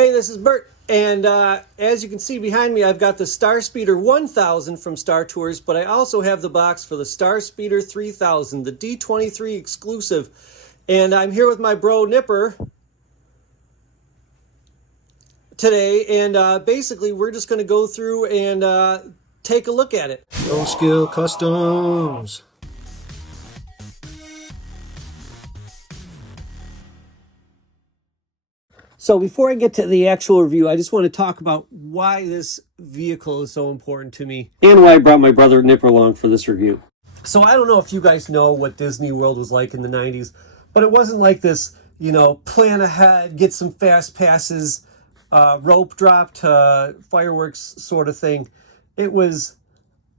Hey, this is Bert, and as you can see behind me, I've got the Starspeeder 1000 from Star Tours, but I also have the box for the Starspeeder 3000, the D23 exclusive, and I'm here with my bro Nipper today, and basically we're just going to go through and take a look at it. No Skill Customs. So before I get to the actual review, I just want to talk about why this vehicle is so important to me and why I brought my brother Nipper along for this review. So I don't know if you guys know what Disney World was like in the 90s, but it wasn't like this, you know, plan ahead, get some fast passes, rope drop to fireworks sort of thing. It was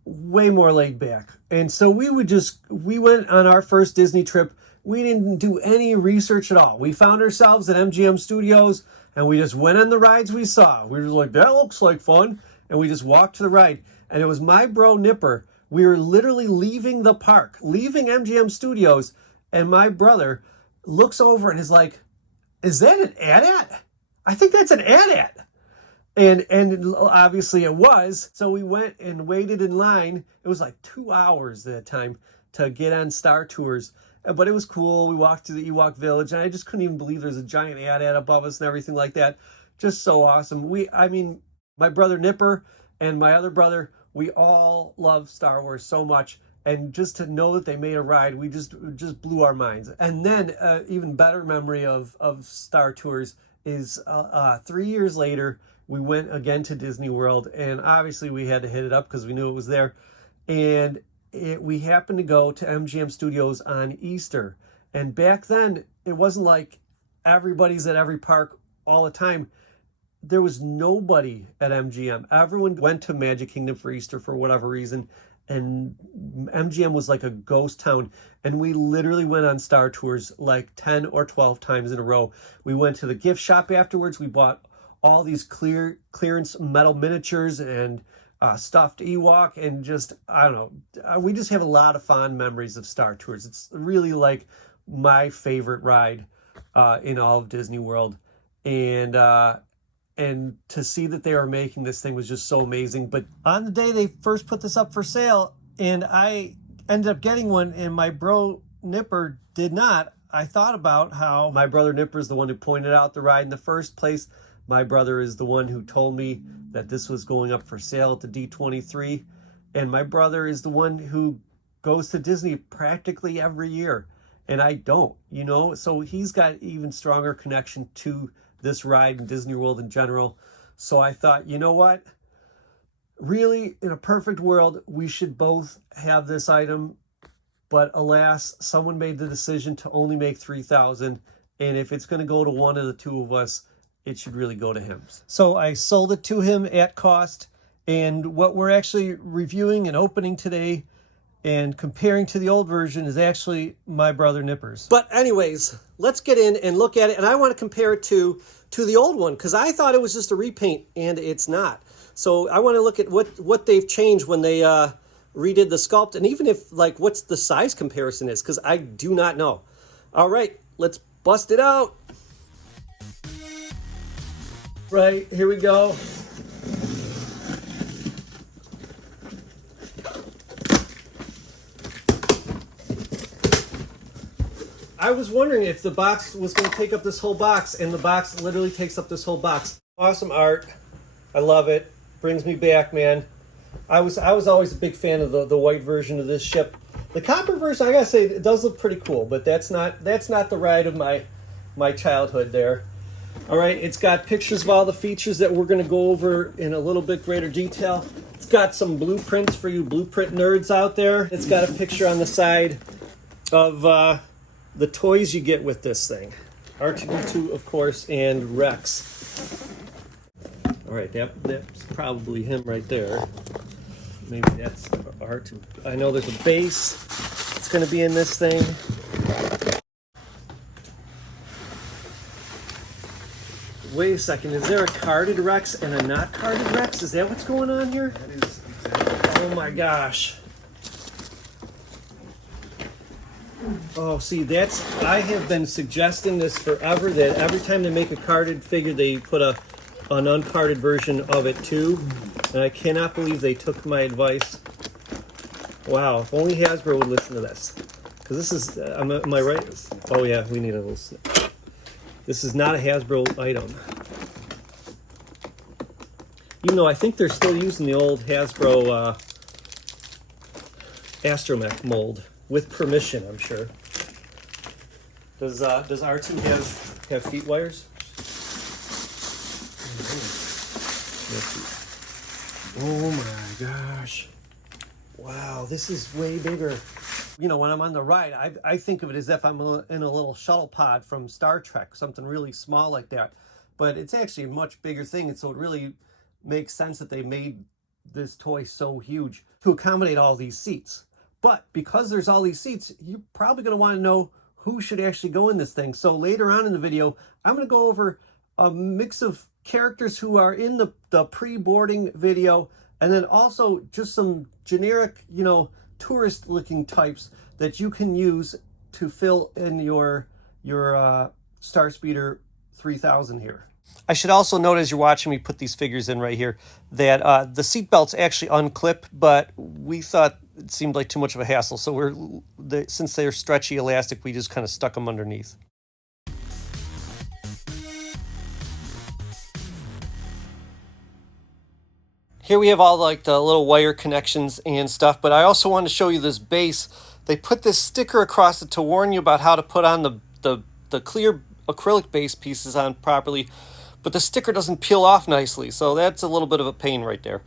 way more laid back. And so we went on our first Disney trip. We didn't do any research at all. We found ourselves at MGM Studios and we just went on the rides we saw. We were like, that looks like fun. And we just walked to the ride. And it was my bro Nipper. We were literally leaving the park, leaving MGM Studios. And my brother looks over and is like, is that an AT-AT? I think that's an AT-AT. And obviously it was. So we went and waited in line. It was like 2 hours at that time to get on Star Tours. But it was cool. We walked to the Ewok Village, and I just couldn't even believe there's a giant AT-AT above us and everything like that. Just so awesome. I mean, my brother Nipper and my other brother, we all love Star Wars so much. And just to know that they made a ride, we just blew our minds. And then even better memory of Star Tours is 3 years later, we went again to Disney World, and obviously we had to hit it up because we knew it was there. And we happened to go to MGM Studios on Easter. And back then, it wasn't like everybody's at every park all the time. There was nobody at MGM. Everyone went to Magic Kingdom for Easter for whatever reason. And MGM was like a ghost town. And we literally went on Star Tours like 10 or 12 times in a row. We went to the gift shop afterwards. We bought all these clearance metal miniatures and stuffed Ewok, and just, I don't know, we just have a lot of fond memories of Star Tours. It's really like my favorite ride in all of Disney World. And to see that they were making this thing was just so amazing. But on the day they first put this up for sale, and I ended up getting one, and my bro Nipper did not, I thought about how my brother Nipper is the one who pointed out the ride in the first place. My brother is the one who told me that this was going up for sale at the D23. And my brother is the one who goes to Disney practically every year. And I don't, you know? So he's got even stronger connection to this ride in Disney World in general. So I thought, you know what? Really, in a perfect world, we should both have this item. But alas, someone made the decision to only make 3,000. And if it's going to go to one of the two of us, it should really go to him. So I sold it to him at cost, and what we're actually reviewing and opening today and comparing to the old version is actually my brother Nipper's. But anyways, let's get in and look at it, and I want to compare it to the old one because I thought it was just a repaint, and it's not. So I want to look at what they've changed when they redid the sculpt, and even if, like, what's the size comparison is, because I do not know. All right, let's bust it out. Right, here we go. I was wondering if the box was going to take up this whole box, and the box literally takes up this whole box. Awesome art. I love it. Brings me back, man. I was always a big fan of the white version of this ship. The copper version, I gotta say, it does look pretty cool, but that's not the ride of my childhood there. All right, it's got pictures of all the features that we're going to go over in a little bit greater detail. It's got some blueprints for you blueprint nerds out there. It's got a picture on the side of the toys you get with this thing. R2-D2, of course, and Rex. All right, that's probably him right there. Maybe that's R2. I know there's a base. It's going to be in this thing. Wait a second, is there a carded Rex and a not carded Rex? Is that what's going on here? That is exactly. Oh my gosh. Oh, see, I have been suggesting this forever, that every time they make a carded figure, they put a an uncarded version of it too, and I cannot believe they took my advice. Wow, if only Hasbro would listen to this. Because this is, am I right? Oh yeah, we need a little snip. This is not a Hasbro item. Even though I think they're still using the old Hasbro Astromech mold. With permission, I'm sure. Does R2 have feet wires? Oh my gosh. Wow, this is way bigger. You know, when I'm on the ride, I think of it as if I'm in a little shuttle pod from Star Trek, something really small like that. But it's actually a much bigger thing, and so it really makes sense that they made this toy so huge to accommodate all these seats. But because there's all these seats, you're probably going to want to know who should actually go in this thing. So later on in the video, I'm going to go over a mix of characters who are in the pre-boarding video, and then also just some generic, you know, tourist looking types that you can use to fill in your Starspeeder 3000 here. I should also note as you're watching me put these figures in right here that the seat belts actually unclip, but we thought it seemed like too much of a hassle, so since they're stretchy elastic, we just kind of stuck them underneath. Here we have all like the little wire connections and stuff, but I also want to show you this base. They put this sticker across it to warn you about how to put on the clear acrylic base pieces on properly, but the sticker doesn't peel off nicely, so that's a little bit of a pain right there.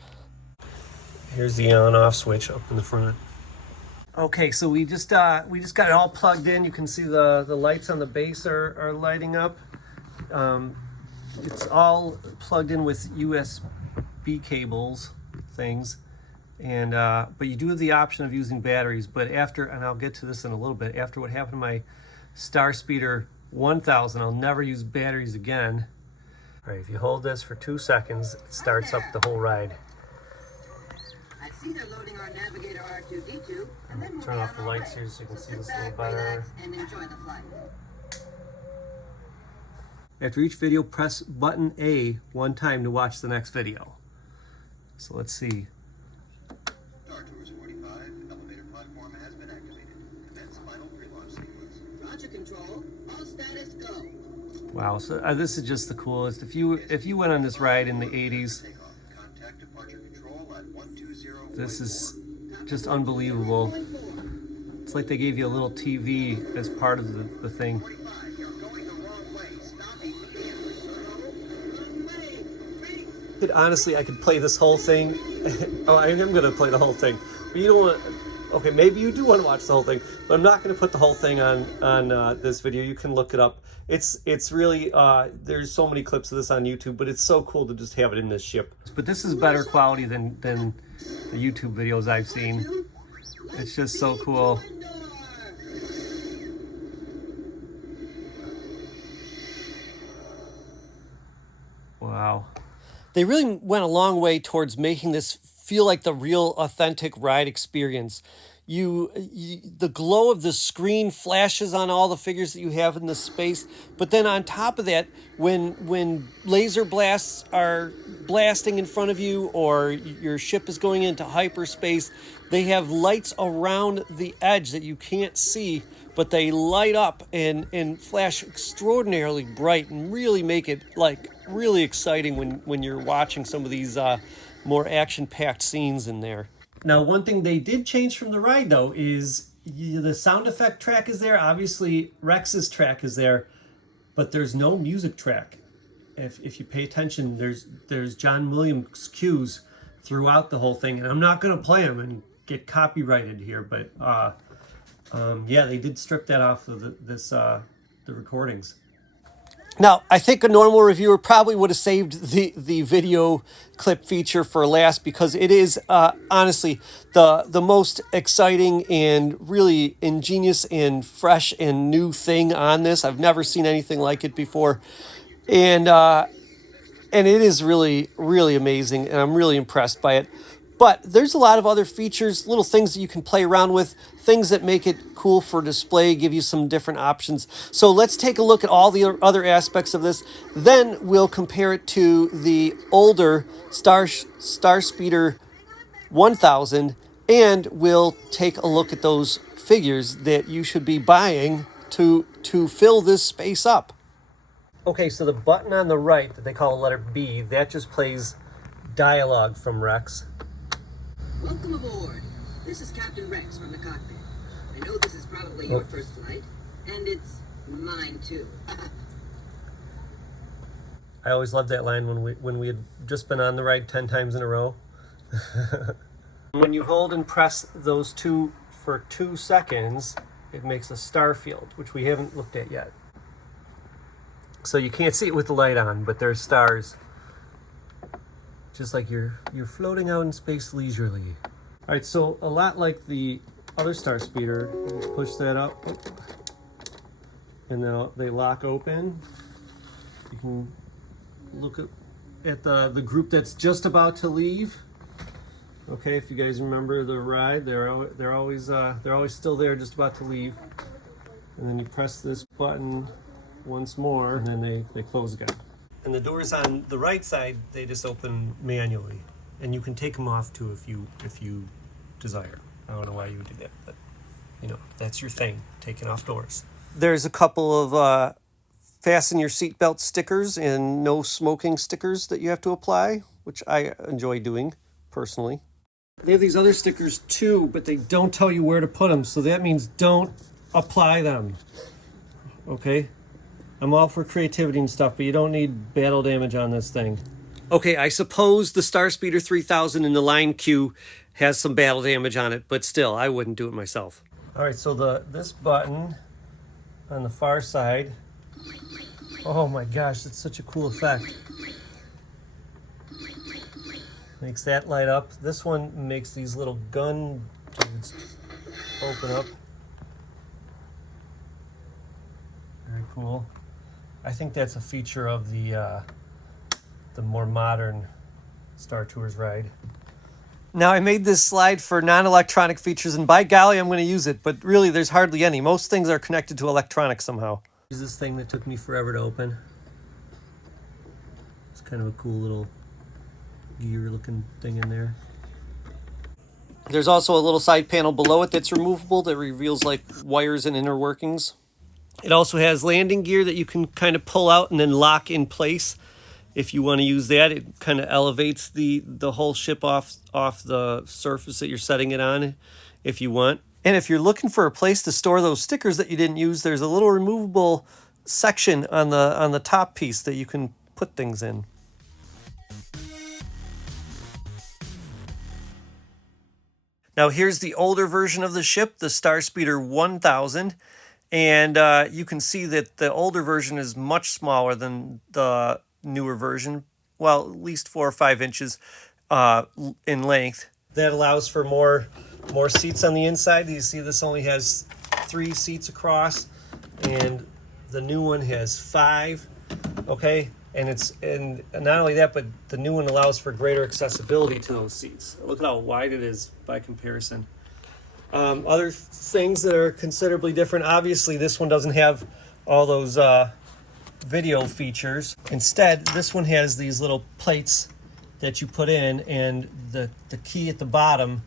Here's the on-off switch up in the front. Okay, so we just got it all plugged in. You can see the lights on the base are lighting up. It's all plugged in with USB cables things, and but you do have the option of using batteries. But after, and I'll get to this in a little bit, after what happened to my Starspeeder 1000, I'll never use batteries again. All right, if you hold this for 2 seconds, it starts up the whole ride. I see they're loading our navigator R2D2, and then Turn off the lights here so you can see this a little better. And enjoy the flight. After each video, press button A one time to watch the next video. So let's see. Star Tours 45, elevator platform has been activated. Commence final pre-launch sequence. Roger control, all status go. Wow, so this is just the coolest. If you went on this ride in the 80s, Contact departure control at 120. this is just unbelievable. It's like they gave you a little TV as part of the thing. 45, you're going the wrong way. Stop immediately. Honestly, I could play this whole thing. Oh, I am going to play the whole thing. But you don't want... Okay, maybe you do want to watch the whole thing, but I'm not going to put the whole thing on this video. You can look it up. It's really, there's so many clips of this on YouTube, but it's so cool to just have it in this ship. But this is better quality than the YouTube videos I've seen. It's just so cool. Wow. They really went a long way towards making this feel like the real authentic ride experience. The glow of the screen flashes on all the figures that you have in this space, but then on top of that, when laser blasts are blasting in front of you or your ship is going into hyperspace, they have lights around the edge that you can't see, but they light up and flash extraordinarily bright and really make it like really exciting when you're watching some of these more action-packed scenes in there. Now, one thing they did change from the ride, though, is the sound effect track is there. Obviously, Rex's track is there, but there's no music track. If you pay attention, there's John Williams cues throughout the whole thing, and I'm not going to play them and get copyrighted here, but yeah, they did strip that off of the recordings. Now, I think a normal reviewer probably would have saved the video clip feature for last because it is honestly the most exciting and really ingenious and fresh and new thing on this. I've never seen anything like it before, and it is really, really amazing, and I'm really impressed by it. But there's a lot of other features, little things that you can play around with, things that make it cool for display, give you some different options. So let's take a look at all the other aspects of this. Then we'll compare it to the older Starspeeder 1000, and we'll take a look at those figures that you should be buying to fill this space up. Okay, so the button on the right that they call a letter B, that just plays dialogue from Rex. Welcome aboard. This is Captain Rex from the cockpit. I know this is probably your first flight, and it's mine too. I always loved that line when we had just been on the ride 10 times in a row. When you hold and press those two for 2 seconds, it makes a star field, which we haven't looked at yet. So you can't see it with the light on, but there's stars. Just like you're floating out in space leisurely. All right, so a lot like the other Starspeeder, push that up, and now they lock open. You can look at the group that's just about to leave. Okay, if you guys remember the ride, they're always still there, just about to leave. And then you press this button once more, and then they close again. And the doors on the right side, they just open manually, and you can take them off too if you desire. I don't know why you would do that, but you know, that's your thing, taking off doors. There's a couple of fasten your seatbelt stickers and no smoking stickers that you have to apply, which I enjoy doing personally. They have these other stickers too, but they don't tell you where to put them, so that means don't apply them. Okay? I'm all for creativity and stuff, but you don't need battle damage on this thing. Okay, I suppose the Starspeeder 3000 in the line queue has some battle damage on it, but still, I wouldn't do it myself. All right, so this button on the far side, oh my gosh, it's such a cool effect. Makes that light up. This one makes these little gun dudes open up. Very cool. I think that's a feature of the more modern Star Tours ride. Now, I made this slide for non-electronic features, and by golly, I'm going to use it, but really, there's hardly any. Most things are connected to electronics somehow. Here's this thing that took me forever to open. It's kind of a cool little gear-looking thing in there. There's also a little side panel below it that's removable that reveals like wires and inner workings. It also has landing gear that you can kind of pull out and then lock in place if you want to use that. It kind of elevates the whole ship off the surface that you're setting it on if you want. And if you're looking for a place to store those stickers that you didn't use, there's a little removable section on the top piece that you can put things in. Now here's the older version of the ship, the Starspeeder 1000. And you can see that the older version is much smaller than the newer version. Well, at least 4 or 5 inches in length. That allows for more seats on the inside. You see this only has 3 seats across, and the new one has 5. Okay, and not only that, but the new one allows for greater accessibility to those seats. Look at how wide it is by comparison. Other things that are considerably different, obviously this one doesn't have all those video features. Instead, this one has these little plates that you put in, and the key at the bottom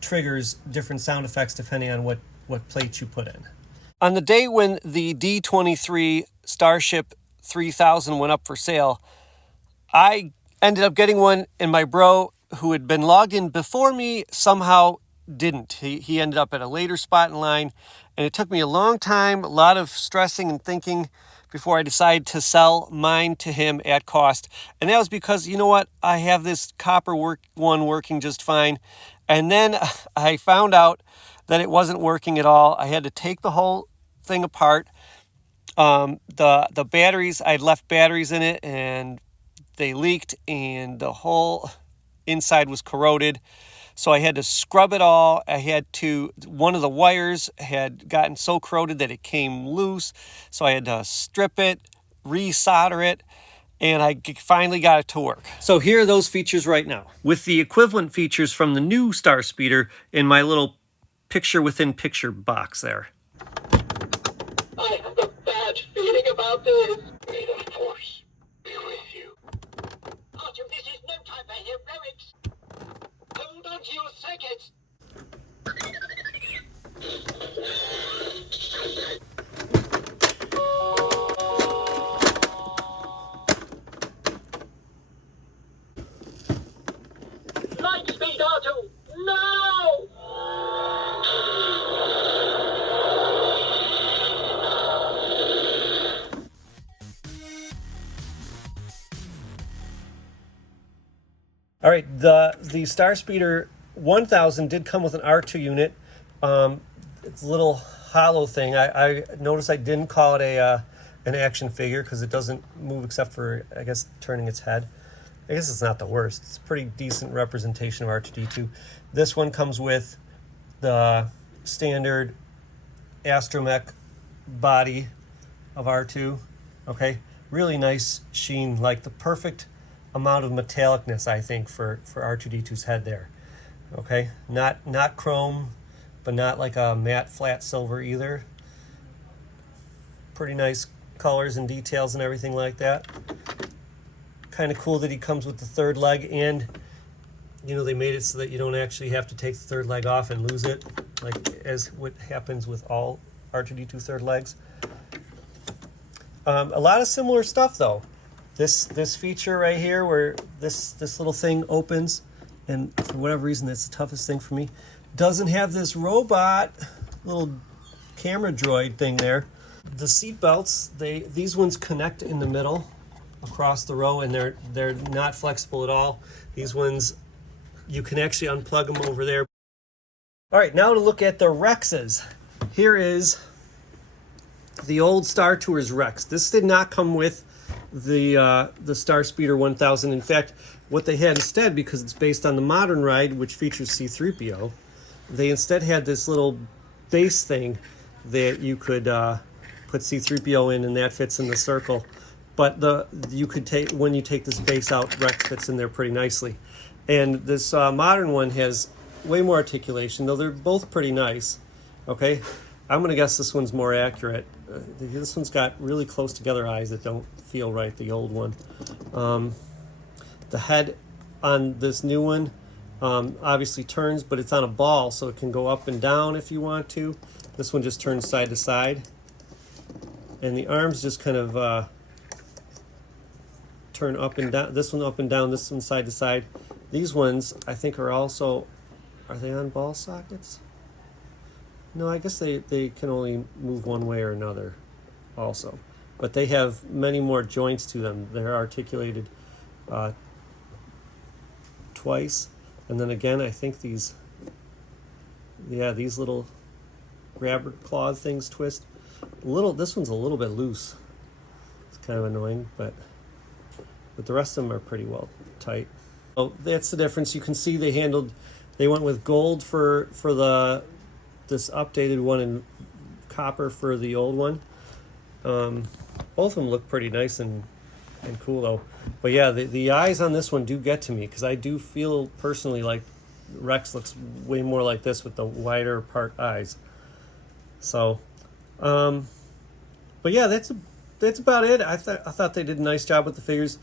triggers different sound effects depending on what plate you put in. On the day when the D23 Starship 3000 went up for sale, I ended up getting one, and my bro, who had been logged in before me, somehow didn't. He ended up at a later spot in line, and it took me a long time, a lot of stressing and thinking before I decided to sell mine to him at cost. And that was because, you know what, I have this copper one working just fine, and then I found out that it wasn't working at all. I had to take the whole thing apart. The batteries, I'd left batteries in it, and they leaked, and the whole inside was corroded. So I had to scrub it all. One of the wires had gotten so corroded that it came loose. So I had to strip it, re-solder it. and I finally got it to work. So here are those features right now, with the equivalent features from the new Starspeeder in my little picture-within-picture box there. I have a bad feeling about this. May the force be with you. Arthur, this is no time for heroics. Hold on to your circuits. Lightspeed R2, no! All right, the Starspeeder 1000 did come with an R2 unit. It's a little hollow thing. I noticed I didn't call it an action figure because it doesn't move except for, I guess, turning its head. I guess it's not the worst. It's a pretty decent representation of R2-D2. This one comes with the standard astromech body of R2. Okay, really nice sheen, like the perfect amount of metallicness, I think, for R2-D2's head there. Okay, not chrome, but not like a matte flat silver either. Pretty nice colors and details and everything like that. Kind of cool that he comes with the third leg, and you know, they made it so that you don't actually have to take the third leg off and lose it, like as what happens with all R2-D2 third legs. A lot of similar stuff though. This feature right here, where this little thing opens, and for whatever reason that's the toughest thing for me, doesn't have this robot little camera droid thing there. The seat belts, these ones connect in the middle across the row, and they're not flexible at all. These ones, you can actually unplug them over there. All right, now to look at the Rexes. Here is the old Star Tours Rex. This did not come with the Starspeeder 1000. In fact, what they had instead, because it's based on the modern ride, which features C-3PO, they instead had this little base thing that you could put C-3PO in, and that fits in the circle. But you could take, when you take this base out, Rex fits in there pretty nicely. And this modern one has way more articulation, though they're both pretty nice. Okay, I'm gonna guess this one's more accurate. This one's got really close together eyes that don't feel right, the old one. The head on this new one obviously turns, but it's on a ball, so it can go up and down if you want to. This one just turns side to side. And the arms just kind of turn up and down. This one up and down, this one side to side. These ones, I think, are also, are they on ball sockets? No, I guess they can only move one way or another also. But they have many more joints to them. They're articulated twice. And then again, I think these little grabber claw things twist. This one's a little bit loose. It's kind of annoying, but the rest of them are pretty well tight. Oh, that's the difference. You can see they went with gold for this updated one and copper for the old one. Both of them look pretty nice and cool though. But yeah, the eyes on this one do get to me, because I do feel personally like Rex looks way more like this with the wider part eyes. So, but yeah, that's about it. I thought they did a nice job with the figures.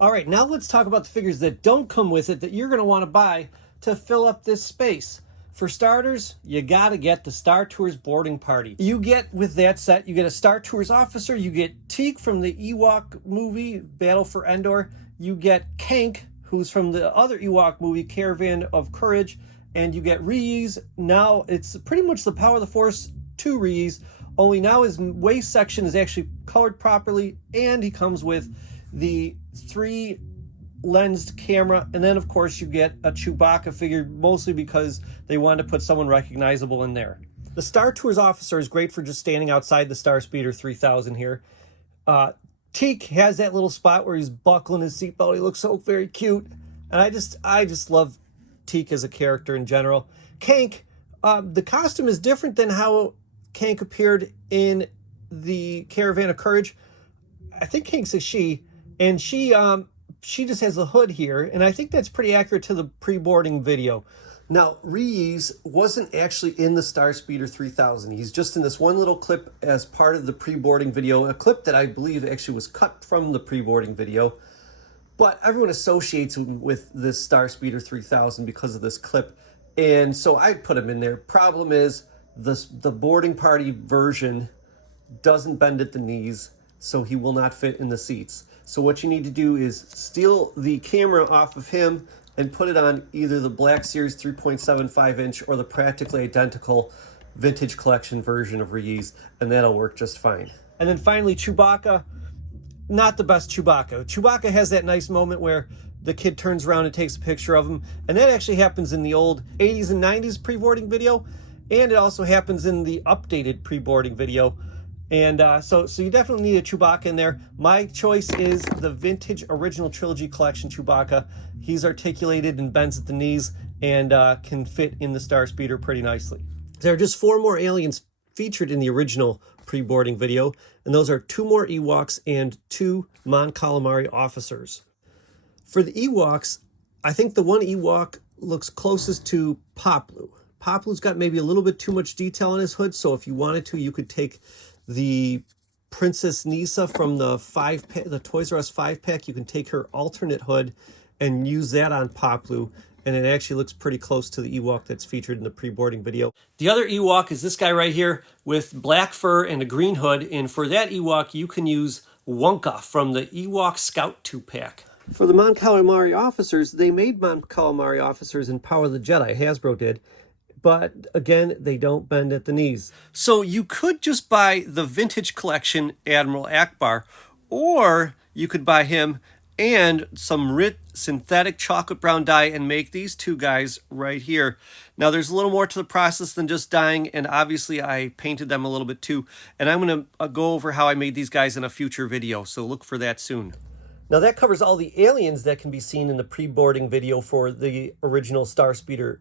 All right, now let's talk about the figures that don't come with it that you're going to want to buy to fill up this space. For starters, you got to get the Star Tours boarding party. You get, with that set, you get a Star Tours officer, you get Teak from the Ewok movie, Battle for Endor, you get Kank, who's from the other Ewok movie, Caravan of Courage, and you get Reese. Now, it's pretty much the Power of the Force 2 Reese, only now his waist section is actually colored properly, and he comes with the 3-lensed camera, and then of course you get a Chewbacca figure, mostly because they wanted to put someone recognizable in there. The Star Tours officer is great for just standing outside the Starspeeder 3000 here. Teak has that little spot where he's buckling his seatbelt. He looks so very cute, and I just love Teak as a character in general. Kank, the costume is different than how Kank appeared in the Caravan of Courage. I think Kank's a she. And she just has the hood here, and I think that's pretty accurate to the pre-boarding video. Now, Reese wasn't actually in the Starspeeder 3000. He's just in this one little clip as part of the pre-boarding video, a clip that I believe actually was cut from the pre-boarding video. But everyone associates him with this Starspeeder 3000 because of this clip, and so I put him in there. Problem is, the boarding party version doesn't bend at the knees, so he will not fit in the seats. So what you need to do is steal the camera off of him and put it on either the Black Series 3.75 inch or the practically identical vintage collection version of Reese, and that'll work just fine. And then finally, Chewbacca. Not the best Chewbacca. Chewbacca has that nice moment where the kid turns around and takes a picture of him, and that actually happens in the old 80s and 90s pre-boarding video, and it also happens in the updated pre-boarding video. And so you definitely need a Chewbacca in there. My choice is the vintage original trilogy collection Chewbacca. He's articulated and bends at the knees and can fit in the Starspeeder pretty nicely. There are just 4 more aliens featured in the original pre-boarding video, and those are 2 more Ewoks and 2 Mon Calamari officers. For the Ewoks, I think the one Ewok looks closest to Poplu. Poplu's got maybe a little bit too much detail on his hood, so if you wanted to, you could take the Princess Nisa from the Toys R Us 5-pack. You can take her alternate hood and use that on Poplu, and it actually looks pretty close to the Ewok that's featured in the pre-boarding video. The other Ewok is this guy right here with black fur and a green hood, and for that Ewok, you can use Wonka from the Ewok Scout 2-pack. For the Mon Calamari officers, they made Mon Calamari officers in Power of the Jedi, Hasbro did, but again, they don't bend at the knees. So you could just buy the vintage collection Admiral Akbar, or you could buy him and some rich synthetic chocolate brown dye and make these 2 guys right here. Now there's a little more to the process than just dyeing, and obviously I painted them a little bit too, and I'm going to go over how I made these guys in a future video, so look for that soon. Now that covers all the aliens that can be seen in the pre-boarding video for the original Starspeeder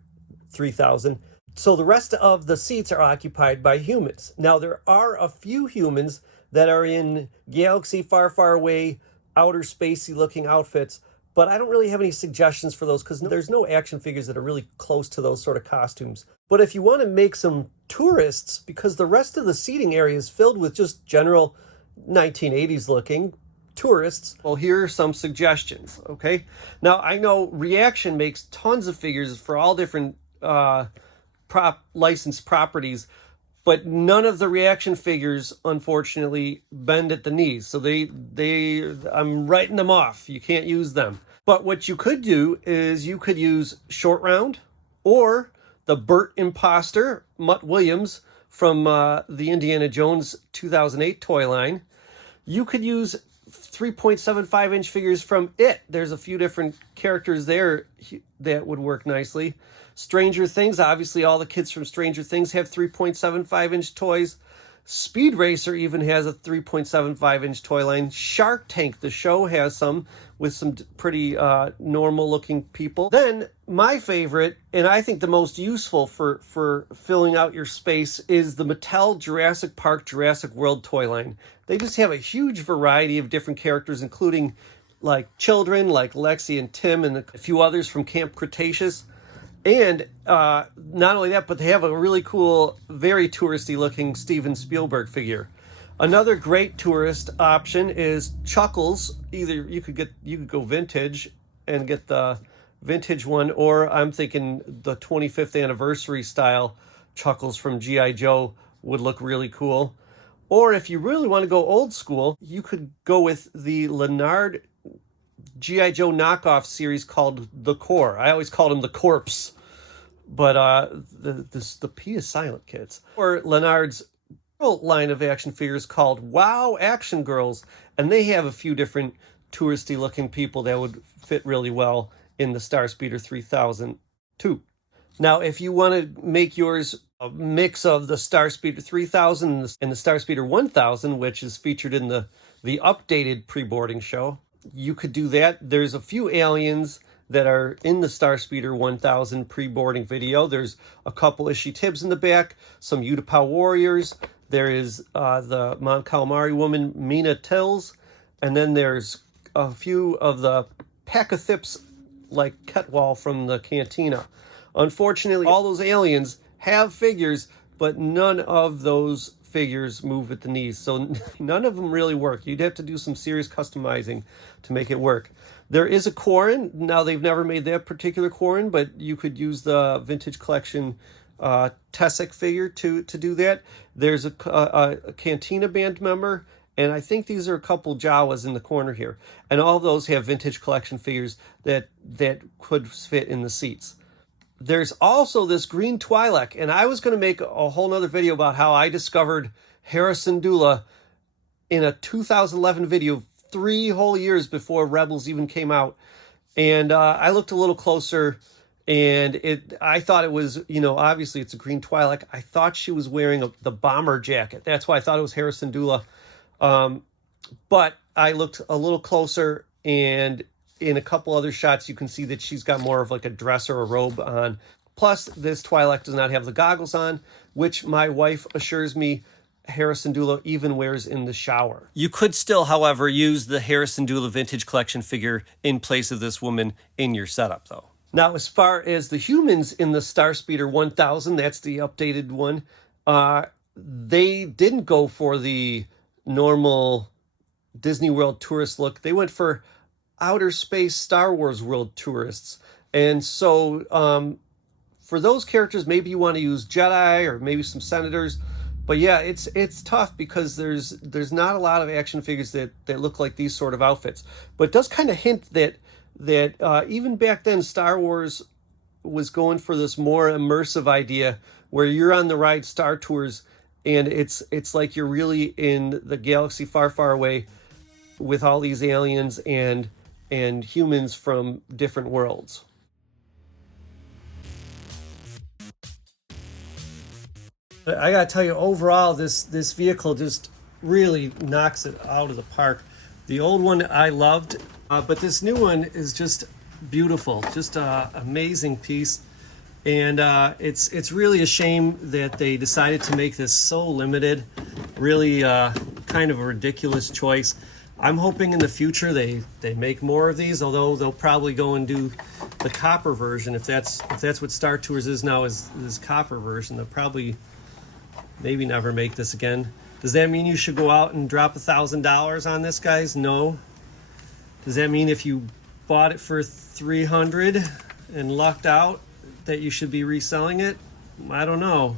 3000. So the rest of the seats are occupied by humans. Now there are a few humans that are in galaxy far, far away, outer spacey looking outfits, but I don't really have any suggestions for those because there's no action figures that are really close to those sort of costumes. But if you want to make some tourists, because the rest of the seating area is filled with just general 1980s looking tourists, well, here are some suggestions, okay? Now I know Reaction makes tons of figures for all different licensed properties, but none of the Reaction figures unfortunately bend at the knees, so I'm writing them off. You can't use them. But what you could do is you could use Short Round or the Burt Imposter, Mutt Williams from the Indiana Jones 2008 toy line. You could use 3.75 inch figures from It. There's a few different characters there that would work nicely. Stranger Things, obviously all the kids from Stranger Things have 3.75 inch toys. Speed Racer even has a 3.75 inch toy line. Shark Tank, the show, has some with some pretty normal looking people. Then my favorite, and I think the most useful for filling out your space, is the Mattel Jurassic Park Jurassic World toy line. They just have a huge variety of different characters, including like children like Lexi and Tim and a few others from Camp Cretaceous. And not only that, but they have a really cool, very touristy looking Steven Spielberg figure. Another great tourist option is Chuckles. Either you could go vintage and get the vintage one, or I'm thinking the 25th anniversary style Chuckles from G.I. Joe would look really cool. Or if you really want to go old school, you could go with the Leonard G.I. Joe knockoff series called The Core. I always called him The Corpse, but the P is silent, kids. Or Leonard's line of action figures called Wow Action Girls, and they have a few different touristy looking people that would fit really well in the Starspeeder 3000 too. Now, if you want to make yours a mix of the Starspeeder 3000 and the Starspeeder 1000, which is featured in the updated pre-boarding show, you could do that. There's a few aliens that are in the Starspeeder 1000 pre-boarding video. There's a couple Ishi Tibbs in the back, some Utapau warriors. There is the Mon Calamari woman, Mina Tills. And then there's a few of the Pachythips like Ketwall from the Cantina. Unfortunately, all those aliens have figures, but none of those figures move at the knees, so none of them really work. You'd have to do some serious customizing to make it work. There is a Quarren. Now, they've never made that particular Quarren, but you could use the Vintage Collection Tessic figure to do that. There's a Cantina band member, and I think these are a couple Jawas in the corner here. And all of those have Vintage Collection figures that could fit in the seats. There's also this green Twi'lek, and I was going to make a whole nother video about how I discovered Hera Syndulla in a 2011 video 3 whole years before Rebels even came out. And I looked a little closer, and I thought it was, you know, obviously it's a green Twi'lek. I thought she was wearing the bomber jacket. That's why I thought it was Hera Syndulla. But I looked a little closer, and in a couple other shots, you can see that she's got more of like a dress or a robe on. Plus, this Twi'lek does not have the goggles on, which my wife assures me Hera Syndulla even wears in the shower. You could still, however, use the Hera Syndulla Vintage Collection figure in place of this woman in your setup, though. Now, as far as the humans in the Starspeeder 1000, that's the updated one, they didn't go for the normal Disney World tourist look. They went for outer space Star Wars world tourists. And so for those characters, maybe you want to use Jedi or maybe some senators. But yeah, it's tough because there's not a lot of action figures that look like these sort of outfits. But it does kind of hint that even back then, Star Wars was going for this more immersive idea where you're on the ride Star Tours, and it's like you're really in the galaxy far, far away with all these aliens and humans from different worlds. But I gotta tell you, overall, this vehicle just really knocks it out of the park. The old one I loved, but this new one is just beautiful, just an amazing piece. And it's really a shame that they decided to make this so limited. Really kind of a ridiculous choice. I'm hoping in the future they make more of these, although they'll probably go and do the copper version. If that's what Star Tours is now, is this copper version. They'll probably maybe never make this again. Does that mean you should go out and drop $1,000 on this, guys? No. Does that mean if you bought it for $300 and lucked out that you should be reselling it? I don't know.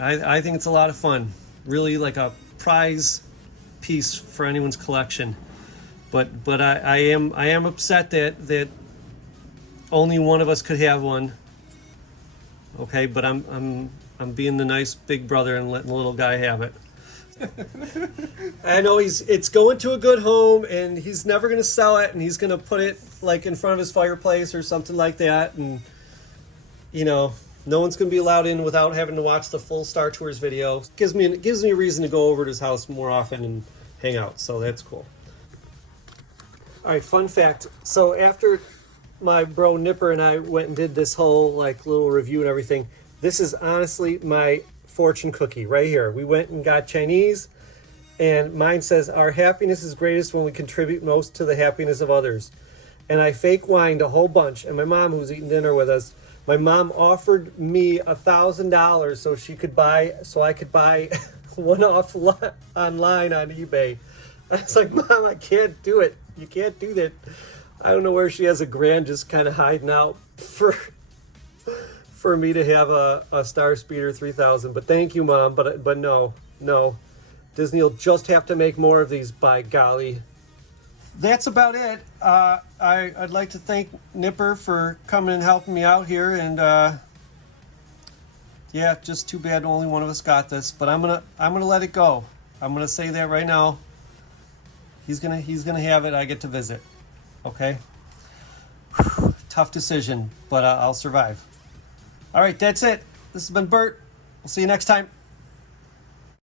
I think it's a lot of fun. Really like a prize piece for anyone's collection. But I am upset that only one of us could have one. Okay, but I'm being the nice big brother and letting the little guy have it. I know it's going to a good home, and he's never going to sell it, and he's going to put it like in front of his fireplace or something like that, and you know, no one's going to be allowed in without having to watch the full Star Tours video. It gives me a reason to go over to his house more often and hang out, so that's cool. All right, fun fact. So after my bro Nipper and I went and did this whole like little review and everything, this is honestly my fortune cookie right here. We went and got Chinese, and mine says, "Our happiness is greatest when we contribute most to the happiness of others." And I fake whined a whole bunch, and my mom, who was eating dinner with us, my mom offered me $1,000 so I could buy one off online on eBay. I was like, "Mom, I can't do it. You can't do that." I don't know where she has $1,000 just kind of hiding out for me to have a Starspeeder 3000. But thank you, Mom. But no. Disney will just have to make more of these, by golly. That's about it. I'd like to thank Nipper for coming and helping me out here. And yeah, just too bad only one of us got this. But I'm gonna let it go. I'm gonna say that right now. He's gonna have it. I get to visit. Okay. Tough decision, but I'll survive. All right, that's it. This has been Bert. We'll see you next time.